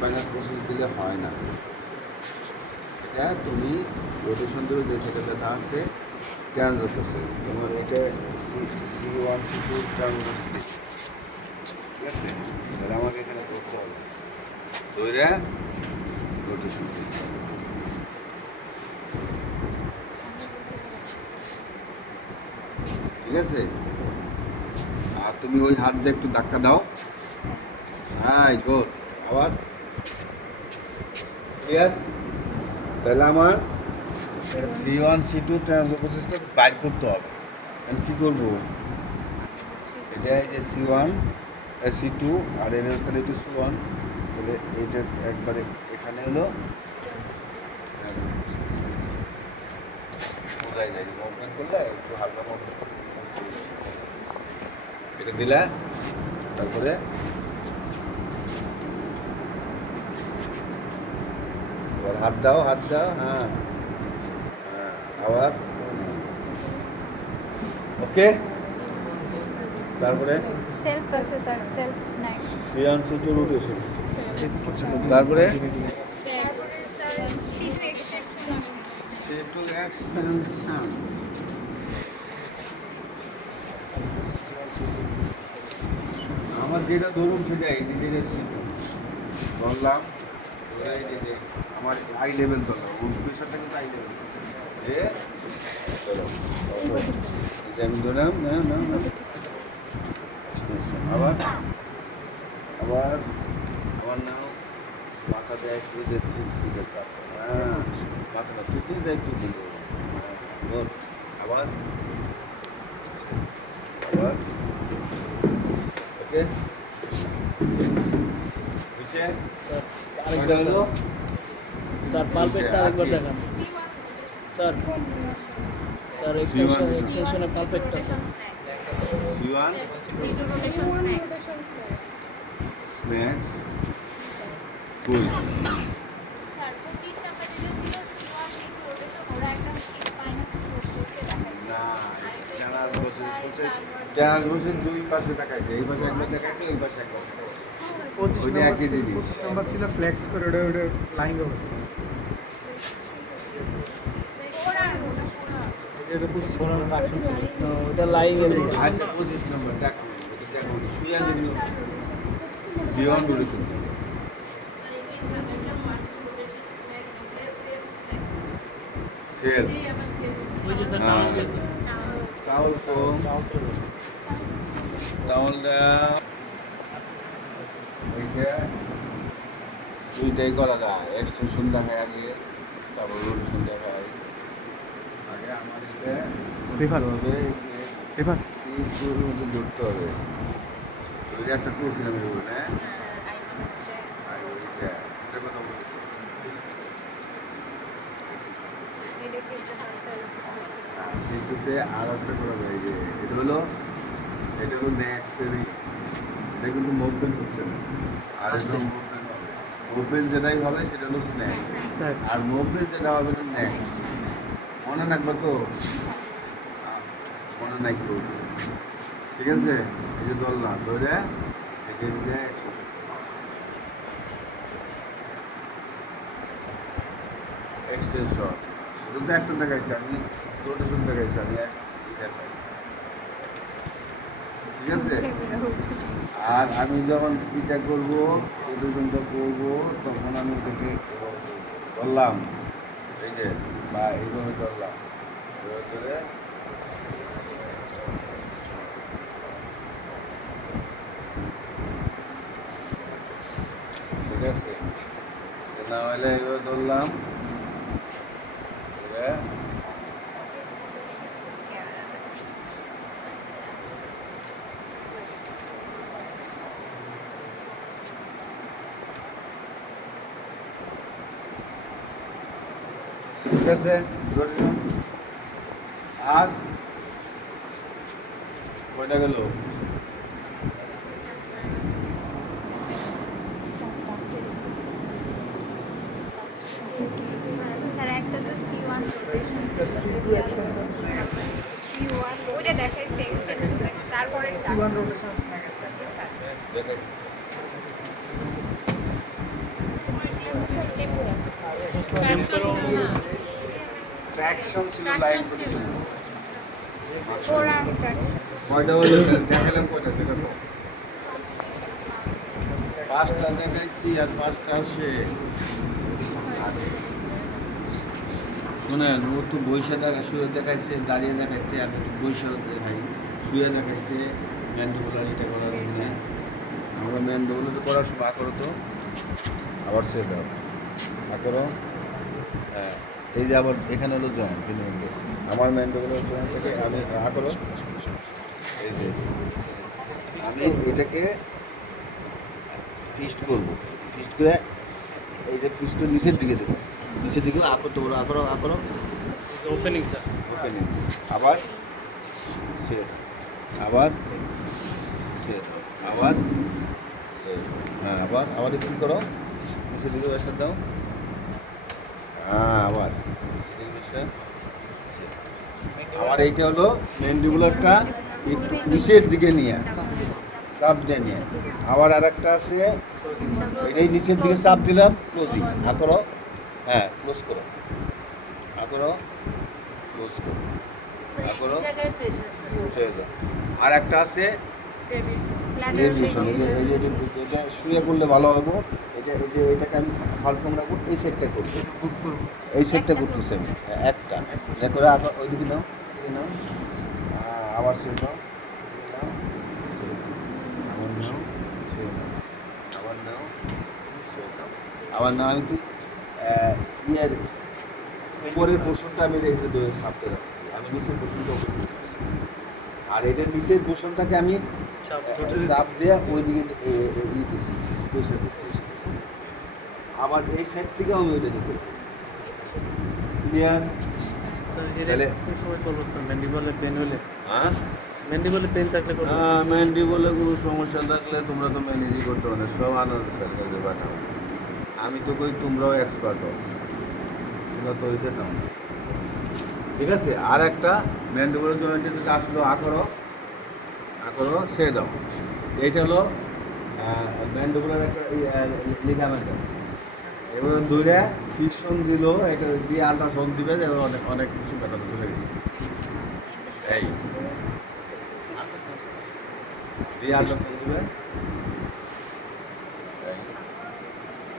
Process দিলে হয় না। এটা তুমি রোটেশন দেবে যে সেটা ব্যথা আছে ট্রান্সফার প্রসেস, তোমার এটা C1 C2 ট্রান্সফার প্রসেস, ঠিক আছে? তাহলে আমাকে এখানে ধরতে হবে, ধরে রোটেশন করতে হবে, ঠিক আছে? আর তুমি ওই হাত দিয়ে একটু ধাক্কা দাও, হ্যাঁ গুড, আবার ক্লিয়ার? তাহলে আমার C1 C2 ট্রান্সফার প্রসেসটা বাইর করতে হবে। আমি কী করবো, এটা এই যে C1 C2 আর এর তাহলে এটা C1, তাহলে এটা একবারে এখানে হলো বোঝাই যায়, মুভমেন্ট করলে একটু হালকা মুভমেন্ট এটা দিলা, তারপরে হাত দাও, হাত দাও, হ্যাঁ হ্যাঁ, আবার ওকে। তারপরে self processor, self snack, C1 C2 rotation, তারপরে C2 এক্সটেনশন। আমার যেটা ধরুন সেটা এই যে C2 ধরলাম, এই যে আমার আই লেভেল ধরলাম, প্রেশারটা কিন্তু আই লেভেল আমি ধরলাম, না না না আবার আবার আবার নাও, মাথাটা একটু দেখছি, ঠিক আছে? হ্যাঁ, মাথাটা তুই একটু দিলে, গুড, আবার আবার ওকে, বুঝছে? আরেকটা হলো স্যার পালপেটটা আরেকবার দেখান স্যার, স্যার এক্সটেনশনের পালপেটটা স্যার। C1 স্ন্যাক্স কুল, স্যার 25 নাম্বার যেটা ছিল C1 C2 রোটেশন, ওরা একটা স্পাইনাল প্রসেসে দেখাইছে। না ট্রান্স প্রসেস দুই পাশে দেখাইছে, এই পাশে একবার দেখাইছে, ওই পাশে একবার দেখাইছে, ওইটা একই জিনিস। 25 নম্বর ছিল ফ্লেক্স করে, ওটা লাইন ব্যবস্থা। এটা 25 নম্বর রাখছেন, ওটা লাইনের আচ্ছা 25 নম্বর দেখুন, এটা দেখুন সুয়া যেগুলো বিয়ন্ড রোটেশন সেল টাউল কম, টাউলটা এইটা দুইটাই করা যায়, এক্সটেনশন দেখায় আগে, তারপর রোটেশন দেখায় আগে। আমার এটা রেফার হবে, রেফার সিটগুলোর মধ্যে ধরতে হবে, ওই একটা করছিলাম এগুলো, হ্যাঁ আর ওইটা এটা কথা বলেছি, সেটুতে আর একটা করা যায় যে এটা হলো ন্যাক্সেরই, এটা কিন্তু মুভমেন্ট হচ্ছে না, আর এটা মুভমেন্ট হবে, মুভমেন্ট যেটাই হবে সেটা হলো স্ন্যাক্স, আর মুভমেন্ট যেটা হবে না ন্যাক্স। মনে রাখবো তো, মনে নাই কেউ, ঠিক আছে? এই যে ধরলাম, ধরে এখান দিয়ে এক্সটেনশন, ওটা তো একটা দেখাইছি আমি, রোটেশন দেখাইছি আমি, দেখাই, ঠিক আছে? আর আমি যখন এটা করবো, রোটেশনটা করবো, তখন আমি ওটাকে ধরলাম, এই যে বা এইভাবে ধরলাম, ধরে ঠিক আছে? না হলে এইভাবে ধরলাম, ঠিক আছে? আর কয়টা গেল? স্যার একটা তো C1 রোটেশন, C1 ওটা দেখাইছে এক্সটেনশন, তারপরে C1 রোটেশন স্ন্যাক আছে। স্যার দেখাইছি। ট্র্যাকশন ছিল লাইন পজিশন কয়টা হলো দেখালাম কয়টা দেখো পাঁচটা দেখাইছি আর পাঁচটা আসে শোনেন ও তো বৈশা দেখা শুয়ে দেখাইছে দাঁড়িয়ে দেখাইছে আমি তো বৈশা দেখাই শুয়ে দেখাইছে ম্যান্ডোবুলার এটা করার জন্য আমরা ম্যান্ডোবুলার করার সময় করো তো আবার সে দাও করো হ্যাঁ এই যে আবার এখানে হলো জয়েন্ট ম্যান্ডো আমার ম্যান্ডোবুলার জয়েন্ট থেকে আমি করো এই যে আমি এটাকে ফিস্ট করবো ফিস্ট করে এই যে ফিস্ট করে নিচের দিকে দেবো নিচের দিকে করতে বলো করো ওপেনিং স্যার ওপেনিং আবার ছেড়ে দাও আবার ছেড়ে দাও আবার ছেড়ে দাও হ্যাঁ আবার কি করো নিচের দিকে বসে দাও হ্যাঁ আবার আবার এইটা হলো ম্যান্ডিবুলারটা নিচের দিকে নিয়ে চাপ দিয়ে নিয়ে আবার আর একটা আছে এটাই নিচের দিকে চাপ দিলাম ক্লোজিং করো হ্যাঁ ক্লোজ করো করো ক্লোজ করো করো ছেড়ে দাও আর একটা আছে এটা শুয়ে করলে ভালো হবে এটাকে আমি হালকম রাখবো এই সেটটা করবো এই সেটটা করতেছি আমি একটা দেখো ওইদিকে নাও নাও আবার সে নাও নাও আবার নাও সে নাও আবার নাও সে নাও আবার নাও আমি কি ইয়ের উপরের পোষণটা আমি রেখে দিয়ে সাপতে রাখছি আমি নিচের পোষণটা আর এটার নিচের পোষণটাকে আমি চাপ দিয়ে ওই দিকে আবার এই সাইড থেকে আমি ওইটা দিতে ক্লিয়ার তাহলে সময় করবো স্যার ম্যান্ডিবলে পেন হলে হ্যাঁ ম্যান্ডিবলে পেন থাকলে করবো ম্যান্ডিবলে কোনো সমস্যা থাকলে তোমরা তো ম্যানেজই করতে পারো সব আনন্দ স্যার কাছে পাঠাও আমি তো কই তোমরাও এক্সপার্ট হও তোমরা তো হইতে চাও না ঠিক আছে আর একটা ম্যান্ডিবলের জয়েন্টে যেটা আসলো করো সে দাও এইটা হলো ম্যান্ডিবুলার একটা লিগামেন্ট আছে এবার ধরে ফিকশন দিল এটা দিয়ে আল্ট্রাসাউন্ড দিবে যে অনেক অনেক কিছু ব্যথা চলে গেছে এই দিয়ে আল্ট্রাসাউন্ড দিবে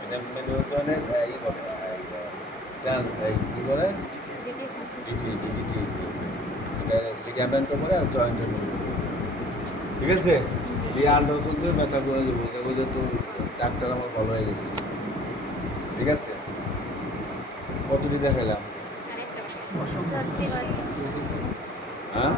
এটা ম্যান্ডিবুলারের কি বলে লিগামেন্টের পরে জয়েন্টের মধ্যে ঠিক আছে দিয়ে আল্ট্রাসাউন্ড দিয়ে ব্যথা করে দেবো দেখবো যে তো ডাক্তার আমার ভালো হয়ে গেছে ঠিক আছে কতটি দেখাইলাম হ্যাঁ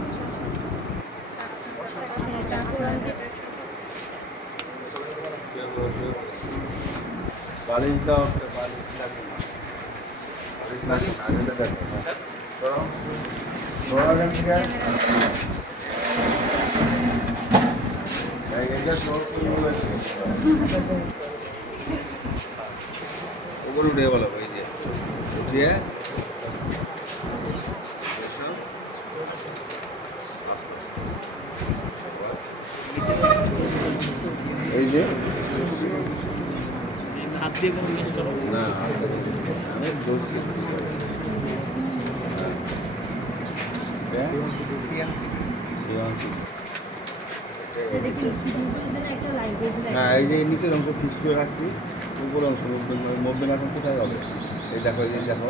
বালিশ দাও বালিশ লাগবে না বালিশ লাগবে না এটা দেখো করো উপরে উঠে বলো ওই যে উঠিয়ে আস্তে আস্তে এই যে হাত দিয়ে কোনো কিছু করো না আমি বলছি হ্যাঁ এই যে নিচের অংশ ফিক্স করে রাখছি উপর অংশ মুভমেন্ট এখন কোথায় হবে এই দেখো এই দেখো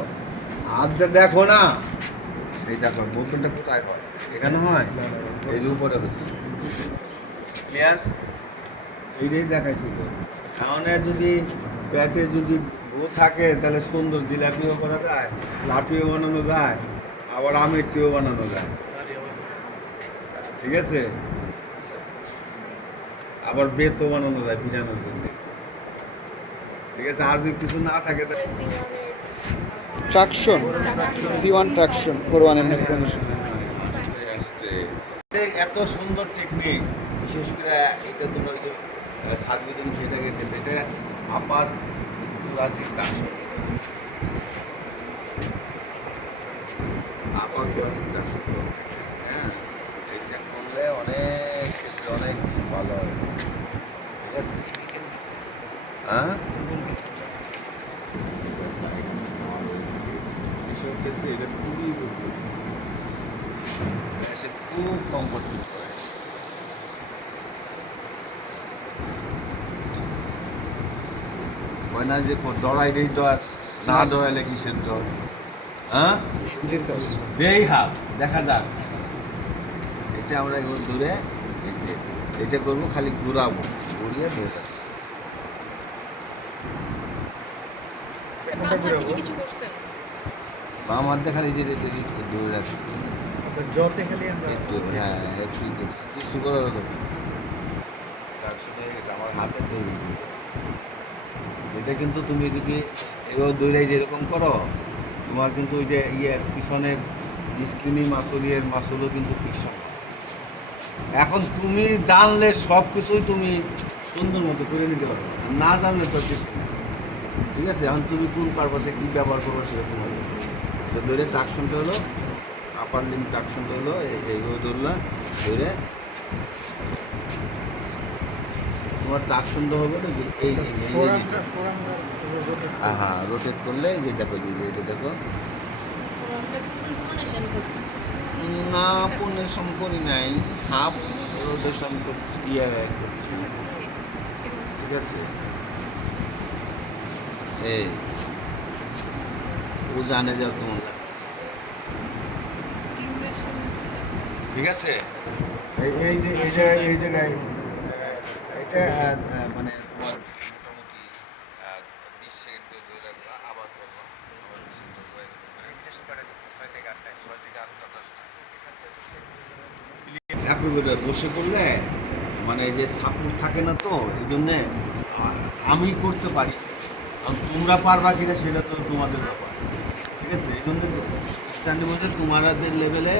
আধটা দেখো না এই দেখো মুভমেন্টটা কোথায় হয় এখানে হয় এই যে উপরে হচ্ছে ক্লিয়ার এইটাই দেখাইছি তো তাহলে যদি প্যাটে যদি গো থাকে তাহলে সুন্দর জিলাপিও করা যায় লাঠিও বানানো যায় আবার আমের টিও বানানো যায় ঠিক আছে আবার বেতও বানানো যায় ভিজানোর জন্য ঠিক আছে আর যদি কিছু না থাকে ট্রাকশন C1 ট্রাকশন করবানের এত সুন্দর টেকনিক বিশেষ করে এটা তোমরা ওই যে সার্ভিসিং যেটাকে এটা আপার ক্লাসিক ট্রাকশন আপার ক্লাসিক ট্রাকশন হ্যাঁ এটা করলে অনেক অনেক কিছু ভালো হবে ঠিক আছে হ্যাঁ এটা খুবই সে খুব কমফোর্ট ফিল করে। হয় না যে ডরাইলেই ডর, না ডরাইলে কিসের ডর? হ্যাঁ, জি স্যার। দেই হাত দেখা যাক। এটা আমরা এগুলো ধরে এই যে এটা করবো, খালি ঘুরাবো, ঘুরিয়ে ধরে রাখবো। কিছু করছেন? বাম হাতে খালি যে ধরে রাখছি জতে খালি আমরা একটু, হ্যাঁ একটু করছি, কিছু করার কথা না। শুনে গেছে আমার হাতে তৈরি। এটা কিন্তু তুমি যদি এবার দৌড়াই যেরকম করো, তোমার কিন্তু ওই যে পিছনে স্কিনি মাসুলও কিন্তু ফিকশন। এখন তুমি জানলে সব কিছুই তুমি সুন্দর মতো করে নিতে পারো, না জানলে তো কিছু না। ঠিক আছে, এখন তুমি কোন পারপাসে কী ব্যবহার করবো সেটা তোমার। এটা ধরে ট্রাকশনটা হলো আপার লিম, ট্রাকশনটা হলো এইভাবে ধরলা, ধরে তোমার ট্রাকশনটা হবে না যে এই হ্যাঁ রোটেট করলে এই যে দেখো, যে এটা দেখো না পনেশন করি নাই, হাফ রোটেশন করছি, করছি। ঠিক আছে, এই ও জানে যাও তোমার। ঠিক আছে, এই যে এই জায়গায় এটা মানে তোমার মোটামুটি 20 সেকেন্ড করে ধরে রাখবা, আবার করবা, আবার 20 সেকেন্ড করবা, এরকম করে 6 থেকে 8টা 10টা। একই করে বসে করলে মানে এই যে সাপোর্ট থাকে না, তো এই জন্যে আমি করতে পারি, আর তোমরা পারবা কিনা সেটা তো তোমাদের ব্যাপার। ঠিক আছে, এই জন্য স্ট্যান্ডে বসে তোমাদের লেভেলে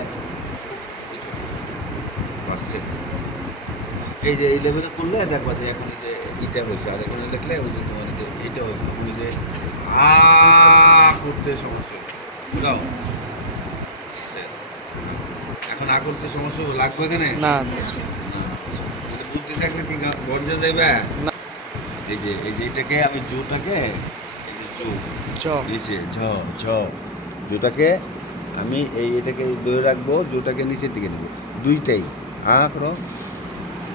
পারছে। এই যে এই লেভেলে করলে দেখবা যে এখন যে এইটা হয়েছে, আর এখন দেখলে ওই যে তোমার যে এইটা হয়েছে, তুমি যে করতে সমস্যা বুঝাও। এখন করতে সমস্যা লাগবে এখানে না স্যার। বুদ্ধি থাকলে কি গর্জে যাইবে না। এই যে এটাকে আমি জোটাকে, এই যে জো নিচে জোটাকে আমি এটাকে ধরে রাখবো, জোটাকে নিচের দিকে নেবো, দুইটাই করো।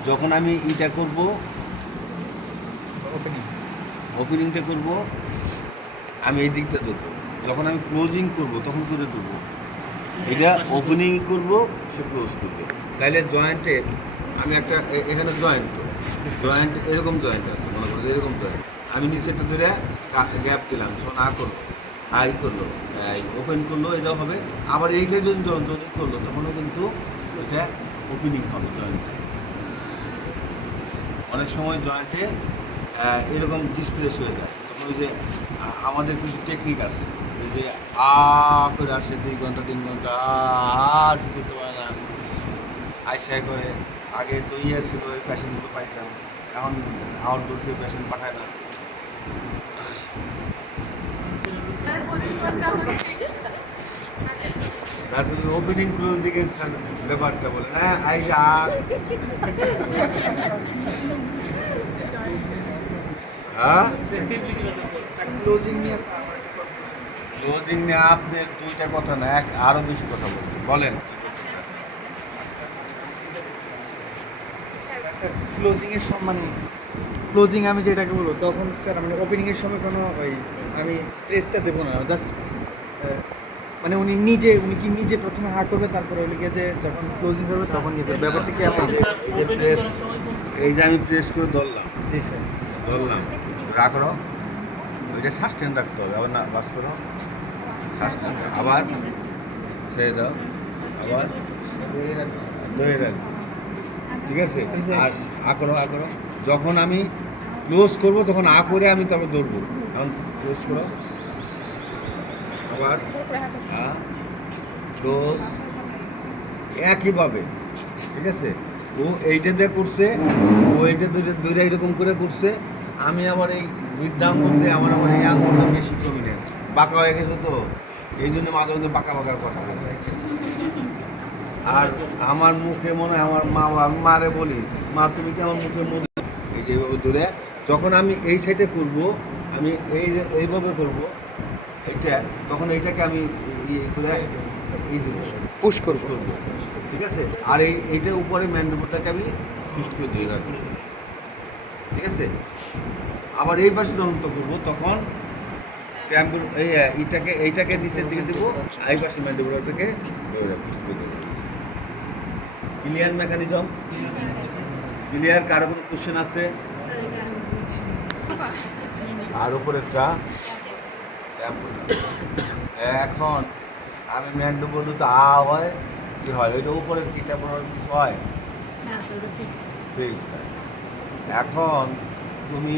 যখন আমি এটা করব, ওপেনিংটা করব, আমি এই দিকটা ধরবো। যখন আমি ক্লোজিং করব তখন করে ধরবো। এটা ওপেনিং করব, সে ক্লোজ করবে। তাইলে জয়েন্টে আমি একটা এখানে জয়েন্ট এরকম জয়েন্ট আছে, মনে করো এরকম জয়েন্ট, আমি নিচেটা ধরে গ্যাপ দিলাম, যখন করলো করলো ওপেন করলো, এটা হবে। আবার এইটা যদি করলো তখনও কিন্তু এটা ওপেনিং হবে জয়েন্টে। অনেক সময় জয়েন্টে এরকম ডিসপ্লেস হয়ে যায়, তখন ওই যে আমাদের কিছু টেকনিক আছে, ওই যে করে আসে 2 ঘন্টা 3 ঘন্টা আর করতে পারে না, আইসাই করে। আগে তো ছিল, ওই পেশেন্টগুলো পাইতাম, এখন আউটডোর থেকে পেশেন্ট পাঠায় না। তুমি ওপেনিং ক্লোজ দিকে ব্যাপারটা বলে হ্যাঁ ক্লোজিং নিয়ে আপনি দুইটা কথা না, আরো বেশি কথা বলেন। ক্লোজিংয়ের মানে ক্লোজিং আমি যেটাকে বলবো, তখন স্যার মানে ওপেনিংয়ের সময় কোনো ওই আমি প্রেসটা দেবো না, জাস্ট মানে উনি কি নিজে প্রথমে করবে, তারপরে ওই লিখে যে যখন ক্লোজিং করবে তখন নিয়ে ব্যাপারটা কি আপনার এই যে আমি প্রেস করে ধরলাম, জি স্যার ধরলাম রাখো, ওইটা সাস্টেন রাখতে হবে, আবার না বাস করো, সাস্টেন আবার ছেড়ে দাও, আবার ধরে রাখবো। ঠিক আছে, আর করো। যখন আমি ক্লোজ করবো তখন করে আমি তারপর ধরবো, এখন ক্লোজ করো, আবার ক্লোজ, একইভাবে। ঠিক আছে, ও এইটা দিয়ে করছে, ও এইটা দুইটা এরকম করে করছে, আমি আবার এই বৃদ্ধা আঙ্গুল দিয়ে আমার এই আঙ্গুলটা বেশি প্রমিনেন্ট, বাঁকা হয়ে গেছে, তো এই জন্য মাঝে মধ্যে বাঁকা কথা বলে। আর আমার মুখে মনে হয় আমার আমি মারে বলি, মা তুমি কি আমার মুখে মনে, এই যে এইভাবে ধরে যখন আমি এই সাইডে করব, আমি এইভাবে করব এইটা, তখন এইটাকে আমি ইয়ে করে এই দেবো পুশ করবো। করবো, ঠিক আছে? আর এইটা উপরে ম্যান্ডেবলটাকে আমি ফিক্স করে দিয়ে রাখবো, ঠিক আছে? আবার এই পাশে যখন তো করবো তখন ট্যাম্বুল এইটাকে নিচের দিকে দেবো, এই পাশে ম্যান্ডেবলটাকে ফিক্স করে দেবো। Clear mechanism? ক্লিয়ার? কারো কোনো কোশ্চেন আছে? আর উপরে একটা ট্যাম্বুল। এখন আমি ম্যান্ডেবল তো হয় কি হয়, ওইটা উপরের কি ট্যাম্বুল কিছু হয় ফিক্সড। এখন তুমি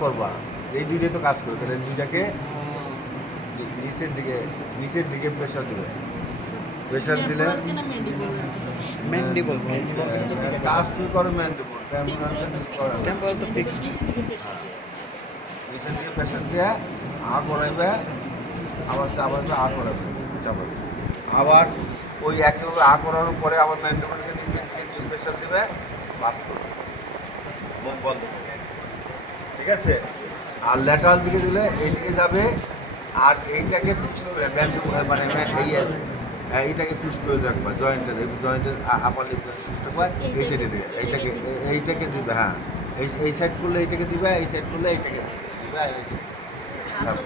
করবা, এই দুইটাই তো কাজ করবে, তাহলে দুইটাকে নিচের দিকে প্রেশার দিবে। প্রেশার দিলে ম্যান্ডিবল কাজ তুই করো ম্যান্ডেবল, টেম্পল তো ফিক্সড। নিচের দিকে প্রেশার দিয়ে করাইবে, আবার চাপাইবে, করাইবে, চাপাইবে। আবার ওই একইভাবে করানোর পরে আবার ম্যান্ডেবলকে নিচের দিকে প্রেশার দিবে, পাস করবে, মুখ বন্ধ করবে, ঠিক আছে? আর ল্যাটারাল দিকে দিলে এইদিকে যাবে, আর এইটাকে ফিক্স করে মানে এইটাকে ফিক্স করে রাখবা, জয়েন্টের আপার লিপ ফিক্সড হয় এই সাইডে দিবে, এইটাকে দিবে, হ্যাঁ এই সাইড করলে এইটাকে দিবে, এই সাইড করলে এইটাকে দিবে, এই সাইড